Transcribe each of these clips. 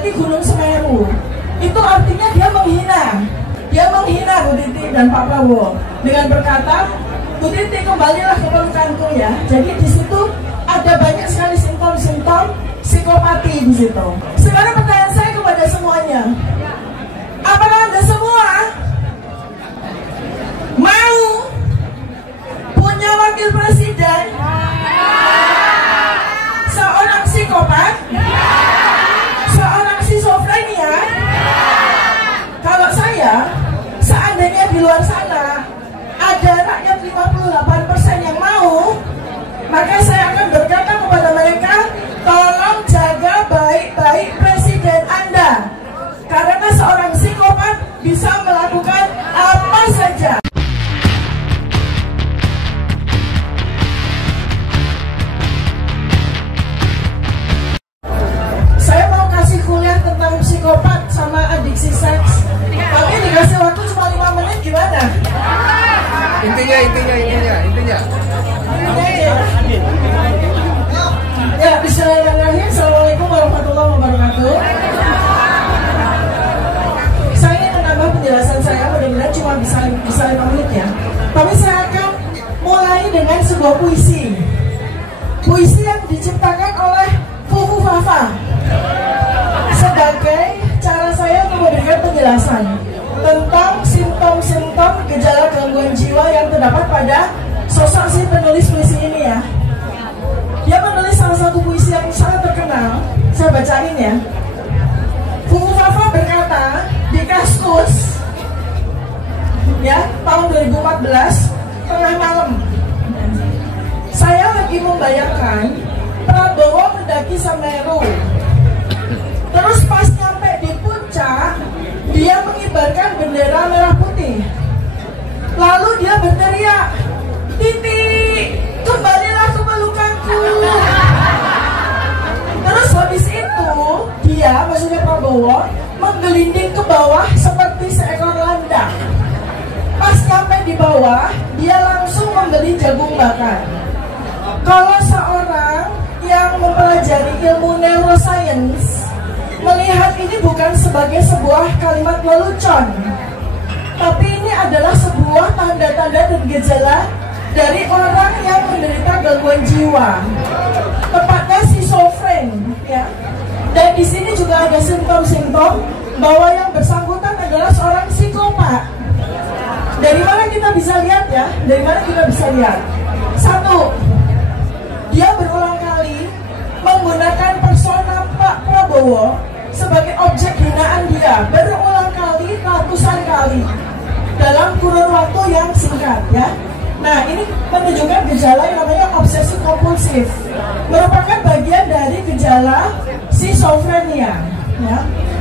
mendaki Gunung Semeru. Itu artinya dia menghina Bu Titi dan Pak Prabowo dengan berkata, Bu Titi kembalilah ke pelukanku ya. Jadi di situ ada banyak sekali simptom-simptom psikopati di situ. Sekarang pertanyaan saya kepada semuanya, apakah Anda semua mau punya wakil presiden seorang psikopat, seorang skizofrenia? Kalau saya, seandainya di luar sana ada rakyat 58% yang mau, maka saya akan berkata kepada mereka, tolong jaga baik-baik presiden Anda, karena seorang psikopat bisa melakukan apa saja. Saya mau kasih kuliah tentang psikopat sama adiksi seks, tapi dikasih waktu cuma 5 menit, gimana? Intinya. Ya, bismillahirrahmanirrahim. Assalamualaikum warahmatullahi wabarakatuh. Saya ingin menambah penjelasan saya, mudah-mudahan cuma bisa 5 menit ya. Tapi saya akan mulai dengan sebuah puisi. Puisi yang diciptakan oleh Fufu Fafa sebagai cara saya untuk memberikan penjelasan tentang simptom-simptom gejala gangguan jiwa yang terdapat pada sosok si penulis puisi ini ya. Dia menulis salah satu puisi yang sangat terkenal. Saya bacain ya. Fufu Fafa berkata di Kaskus ya, tahun 2014 tengah malam, saya lagi membayangkan Prabowo mendaki Semeru. Terus pas nyampe di puncak, dia mengibarkan bendera merah putih. Lalu dia berteriak, Titi, kembalilah ke pelukanku. Terus habis itu, dia, maksudnya Prabowo, menggelinding ke bawah seperti seekor landak. Pas nyampe di bawah, dia langsung membeli jagung bakar. Kalau seorang yang mempelajari ilmu neuroscience melihat ini bukan sebagai sebuah kalimat lelucon, tapi ini adalah sebuah tanda-tanda dan gejala dari orang yang menderita gangguan jiwa, tepatnya schizofren ya. Dan di sini juga ada simptom-simptom bahwa yang bersangkutan adalah seorang psikopat. Dari mana kita bisa lihat ya? Dari mana kita bisa lihat? Satu, dia berulang kali menggunakan persona Pak Prabowo sebagai objek hinaan dia, berulang kali, ratusan kali dalam kurun waktu yang singkat ya. Nah, ini menunjukkan gejala yang namanya obsesif kompulsif, merupakan bagian dari gejala schizofrenia ya.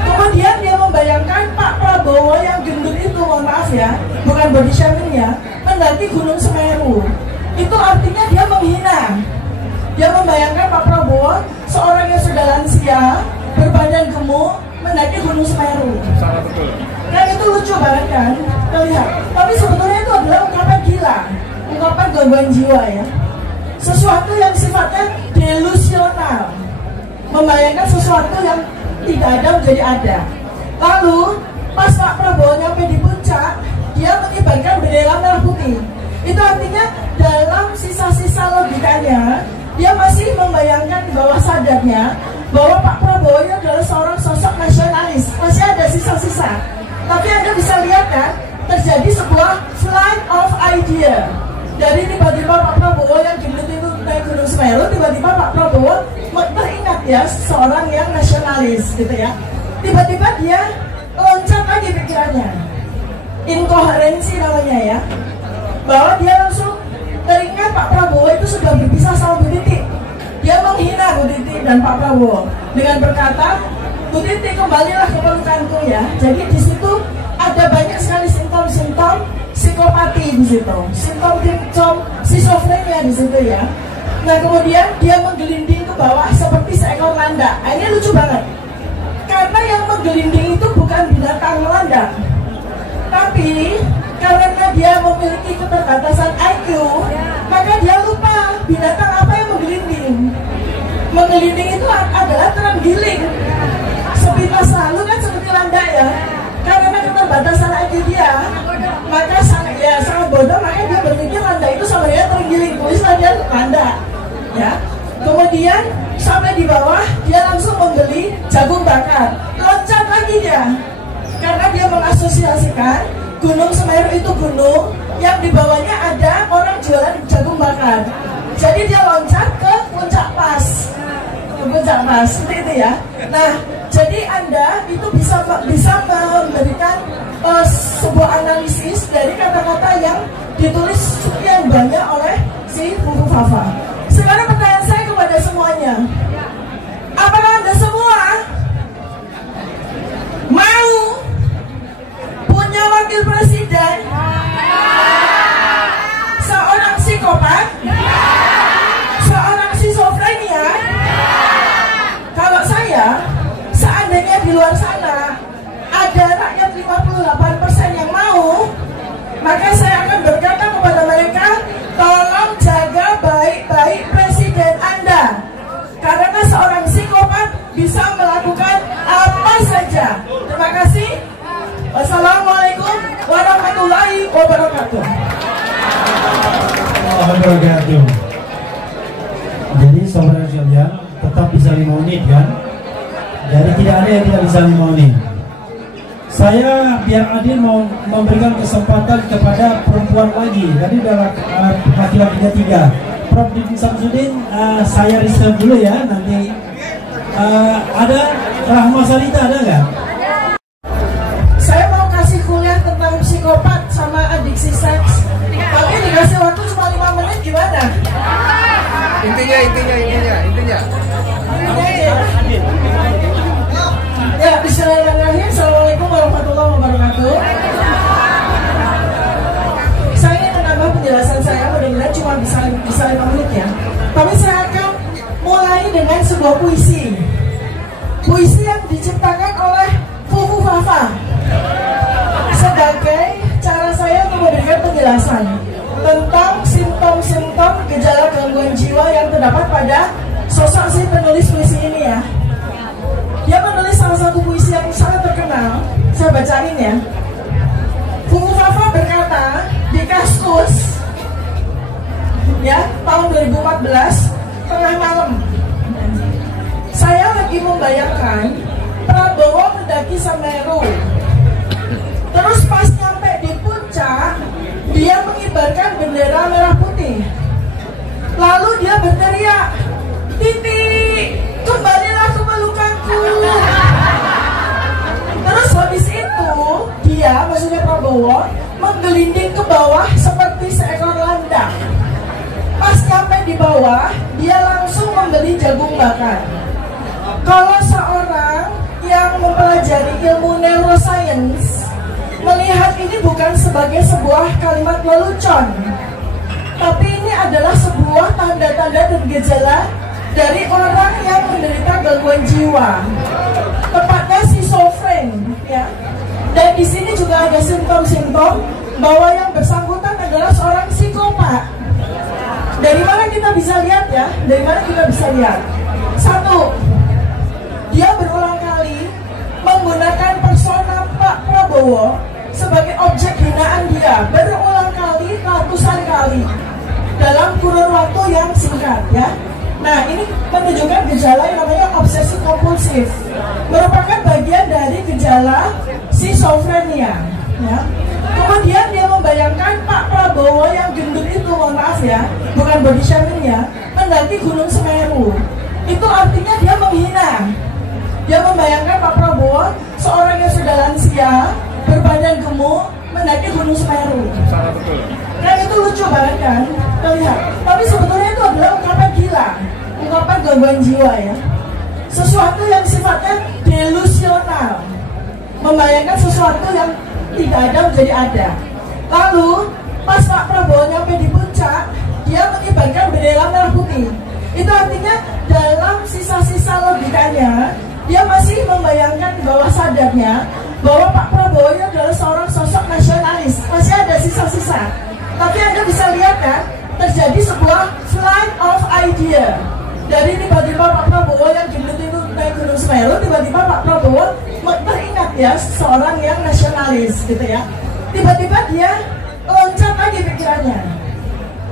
Kemudian dia membayangkan Pak Prabowo yang gendut itu, mohon maaf ya, bukan body shaming ya, mendaki Gunung Semeru. Itu artinya dia menghina. Dia membayangkan Pak Prabowo seorang yang sudah lansia, berbadan gemuk, mendaki Gunung Semeru. Salah betul. Kan itu lucu banget kan, terlihat. Tapi sebetulnya itu adalah ungkapan gila, ungkapan gangguan jiwa ya. Sesuatu yang sifatnya delusional, membayangkan sesuatu yang tidak ada menjadi ada. Lalu pas Pak Prabowo nyampe di puncak, dia mengibarkan bendera merah putih. Itu artinya dalam sisa-sisa logikanya, dia masih membayangkan di bawah sadarnya bahwa Pak Prabowo itu adalah seorang sosok nasionalis. Masih ada sisa-sisa. Tapi Anda bisa lihat kan, terjadi sebuah flight of idea. Dari tiba-tiba Pak Prabowo yang gendut itu naik Gunung Semeru, tiba-tiba Pak Prabowo teringat ya, seorang yang nasionalis gitu ya. Tiba-tiba dia loncat lagi pikirannya. Inkoherensi namanya ya. Bahwa dia langsung teringat Pak Prabowo itu sudah berpisah sama Bu Titi. Dia menghina Bu Titi dan Pak Prabowo dengan berkata, Bu Titi kembalilah ke pelukanku ya. Jadi di situ ada banyak sekali simptom-simptom psikopati di situ, simptom-simptom schizofrenia di situ ya. Nah kemudian dia menggelinding ke bawah seperti seekor landak. Nah, ini lucu banget, karena yang menggelinding itu bukan binatang landak, tapi karena dia memiliki keterbatasan IQ, maka dia lupa binatang apa yang menggelinding. Menggelinding itu adalah terenggiling, seperti ya, karena keterbatasan IQ dia, maka sangat bodoh, maka dia berpikir Anda itu sama dia terenggiling, tulislah dia Anda, ya. Kemudian sampai di bawah dia langsung membeli jagung bakar, loncat lagi dia, karena dia mengasosiasikan Gunung Semeru itu gunung yang di bawahnya ada orang jualan jagung bakar. Jadi dia loncat ke puncak pas, seperti itu ya. Nah, jadi Anda itu bisa memberikan sebuah analisis dari kata-kata yang ditulis sekian banyak oleh si Fufu Fafa. Sekarang pertanyaan saya kepada semuanya, apakah Anda semua mau punya wakil presiden seorang psikopat, seorang skizofrenia? Kalau saya, seandainya di luar sana ada rakyat 58% yang mau, maka saya akan berkata kepada mereka, tolong jaga baik-baik presiden Anda, karena seorang psikopat bisa melakukan apa saja. Terima kasih. Wassalamualaikum warahmatullahi wabarakatuh. Wabarakatuh. Jadi saudara sekalian, tetap bisa 5 menit kan? Jadi tidak ada yang tidak bisa 5 menit. Saya biar adil mau memberikan kesempatan kepada perempuan lagi. Tadi udah laki-laki 3. Prof. Didi Samsudin, saya riset dulu ya. Nanti ada Rahma Sarita, ada nggak? Saya mau kasih kuliah tentang psikopat sama adiksi seks, tapi dikasih waktu cuma 5 menit, gimana? Intinya. Ya, bismillahirrahmanirrahim. Assalamualaikum warahmatullahi wabarakatuh. Saya ingin menambah penjelasan saya, mudah-mudahan cuma bisa 5 menit ya. Tapi saya akan mulai dengan sebuah puisi. Puisi yang diciptakan oleh Fufu Fafa sebagai cara saya untuk memberikan penjelasan tentang simptom-simptom gejala gangguan jiwa yang terdapat pada sosok si penulis puisi ini ya. Dia menulis salah satu puisi yang sangat terkenal. Saya bacain ya. Fufu Fafa berkata di Kaskus ya, tahun 2014 tengah malam, saya lagi membayangkan Prabowo mendaki Semeru. Terus pas nyampe di puncak, dia mengibarkan bendera merah putih. Lalu dia berteriak, "Titik, kembalilah ke pelukanku." Terus habis itu, dia, maksudnya Prabowo, menggelinding ke bawah seperti seekor landak. Pas nyampe di bawah, dia langsung membeli jagung bakar. Kalau seorang yang mempelajari ilmu neuroscience melihat ini bukan sebagai sebuah kalimat lelucon, tapi ini adalah sebuah tanda-tanda dan gejala dari orang yang menderita gangguan jiwa, tepatnya schizofren ya. Dan di sini juga ada simptom-simptom bahwa yang bersangkutan adalah seorang psikopat. Dari mana kita bisa lihat ya? Dari mana kita bisa lihat? Satu, dia berulang kali menggunakan persona Pak Prabowo sebagai objek hinaan dia, berulang kali, ratusan kali dalam kurun waktu yang singkat ya. Nah, ini menunjukkan gejala yang namanya obsesif kompulsif, merupakan bagian dari gejala schizofrenia ya. Kemudian dia membayangkan Pak Prabowo yang gendut itu, mohon maaf ya, bukan body shaming ya, mendaki Gunung Semeru. Itu artinya dia menghina. Dia membayangkan Pak Prabowo seorang yang sudah lansia, berbadan gemuk, mendaki Gunung Semeru. Salah betul. Kan itu lucu banget kan? Terlihat. Tapi sebetulnya itu adalah ungkapan gila, ungkapan gangguan jiwa ya. Sesuatu yang sifatnya delusional, membayangkan sesuatu yang tidak ada menjadi ada. Lalu pas Pak Prabowo nyampe di puncak, dia mengibarkan bendera merah putih. Itu artinya dalam sisa-sisa logikanya, dia masih membayangkan di bawah sadarnya bahwa Pak Prabowo itu adalah seorang sosok nasionalis. Masih ada sisa-sisa. Tapi Anda bisa lihat kan, terjadi sebuah flight of idea. Dari tiba-tiba Pak Prabowo yang gendut itu naik Gunung Semeru, tiba-tiba Pak Prabowo teringat ya seorang yang nasionalis gitu ya. Tiba-tiba dia loncat lagi pikirannya,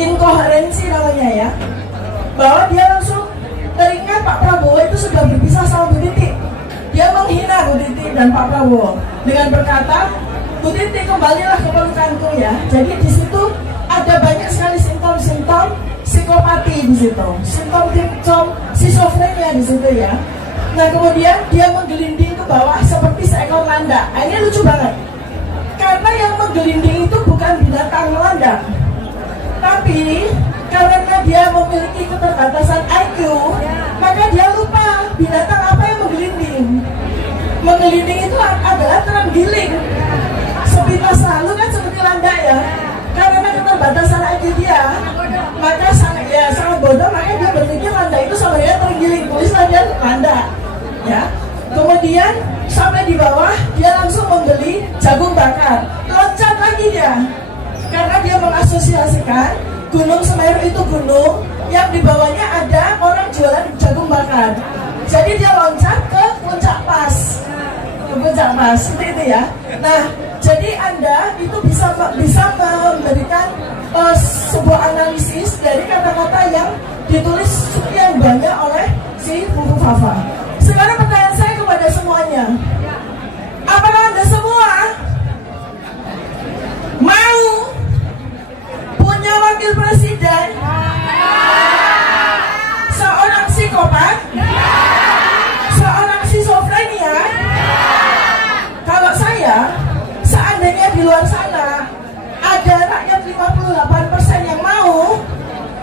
inkoherensi namanya ya, bahwa dia langsung teringat Pak Prabowo itu sudah berpisah sama Bu Titi. Dia menghina Bu Titi dan Pak Prabowo dengan berkata, Bu Titi kembalilah ke pelukanku ya. Jadi di situ ada banyak sekali simptom-simptom psikopati di situ, simptom-simptom schizofrenia di situ ya. Nah kemudian dia menggelinding ke bawah seperti seekor landak. Ini lucu banget, karena yang menggelinding itu bukan binatang landak, tapi karena dia memiliki keterbatasan IQ, maka dia lupa binatang apa yang menggelinding. Menggelinding itu adalah terenggiling. Sepintas lalu kan seperti landak ya. Karena keterbatasan IQ dia, maka sangat bodoh, maka dia berpikir landak itu sama dia terenggiling. Tulislah dia landak ya. Kemudian sampai di bawah dia langsung membeli jagung bakar. Loncat lagi dia, karena dia mengasosiasikan Gunung Semeru itu gunung yang di bawahnya ada orang jualan jagung bakar. Jadi dia loncat ke puncak pas, seperti itu ya. Nah, jadi Anda itu bisa memberikan sebuah analisis dari kata-kata yang ditulis sekian banyak oleh si buku Fafa. Sekarang pertanyaan saya kepada semuanya, apakah Anda semua mau punya wakil presiden seorang psikopat, seorang schizofrenia? Kalau saya, seandainya di luar sana ada rakyat 58% yang mau,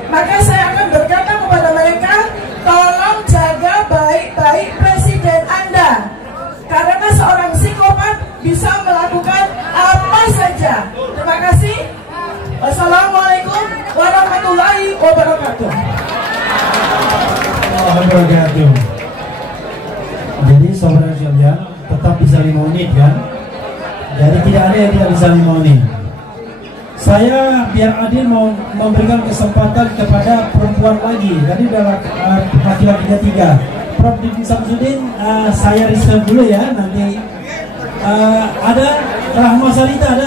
maka saya akan berkata kepada mereka, tolong jaga baik-baik presiden Anda, karena seorang psikopat bisa melakukan apa saja. Terima kasih. Wassalamualaikum warahmatullahi wabarakatuh. Wabarakatuh. Jadi saudara sekalian, tetap bisa 5 menit kan? Jadi tidak ada yang tidak bisa 5 menit. Saya biar adil mau memberikan kesempatan kepada perempuan lagi. Tadi udah laki-lakinya 3. Prof. Didi Samsudin, saya riset dulu ya. Nanti ada Rahma Salita ada.